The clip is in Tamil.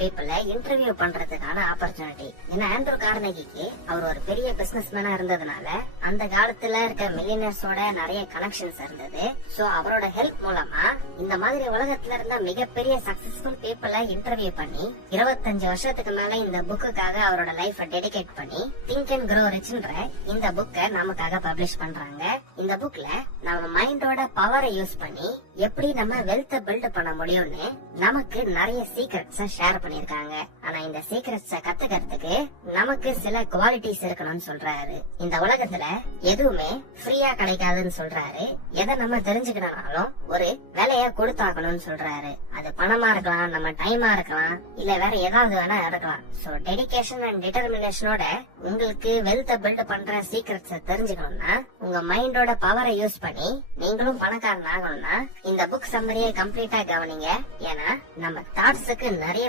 பீப்புள இன்டர்வியூ பண்றதுக்கான ஆப்பர்ச்சுனிட்டி. ஏன்னா ஆண்ட்ரூ கார்னெகிக்கு அவர் ஒரு பெரிய பிசினஸ் மேனா இருந்ததுனால அந்த காலத்துல இருக்க மில்லியனர்ஸோட நிறைய கனெக்ஷன்ஸ் இருந்தது. சோ அவரோட ஹெல்ப் மூலமா இந்த மாதிரி உலகத்துல இருந்த மிகப்பெரிய சக்சஸ்ஃபுல் பீப்புள இன்டர்வியூ பண்ணி 25 வருஷத்துக்கு மேல இந்த புக்குக்காக அவரோட லைஃப டெடிகேட் பண்ணி திங்க் அண்ட் க்ரோ ரிச்ன்ற இந்த புக்கை நமக்காக பப்ளிஷ் பண்றாங்க. இந்த புக்ல நம்ம மைண்டோட பவரை யூஸ் பண்ணி எப்படி நம்ம வெல்த் பில்ட் பண்ண முடியும்னு நமக்கு நிறைய சீக்ரெட்ஸ் ஷேர் பண்ணிருக்காங்க. ஆனா இந்த சீக்ரெட்ஸ் கத்துக்கிறதுக்கு நமக்கு சில குவாலிட்டிஸ் இருக்கணும்னு சொல்றாரு. இந்த உலகத்துல எதுவுமே ஃப்ரீயா கிடைக்காதுன்னு சொல்றாரு. எதை நம்ம தெரிஞ்சுக்கணும்னாலும் ஒரு விலைய கொடுத்தாக்கணும்னு சொல்றாரு. அது பணமா இருக்கலாம், நம்ம டைமா இருக்கலாம், இல்ல வேற ஏதாவது வேணா இருக்கலாம். சோ டெடிகேஷன் அண்ட் டிட்டர்மினேஷனோட உங்களுக்கு வெல்த் பில்ட் பண்ற சீக்ரெட்ஸ் தெரிஞ்சுக்கணும்னா உங்க மைண்டோட பவரை யூஸ் பண்ணி நீங்களும் பணக்காரன் ஆகணும்னா இந்த புக் சம்மரியை கம்ப்ளீட்டா கவனிங்க. ஏன்னா நம்ம தாட்ஸுக்கு நிறைய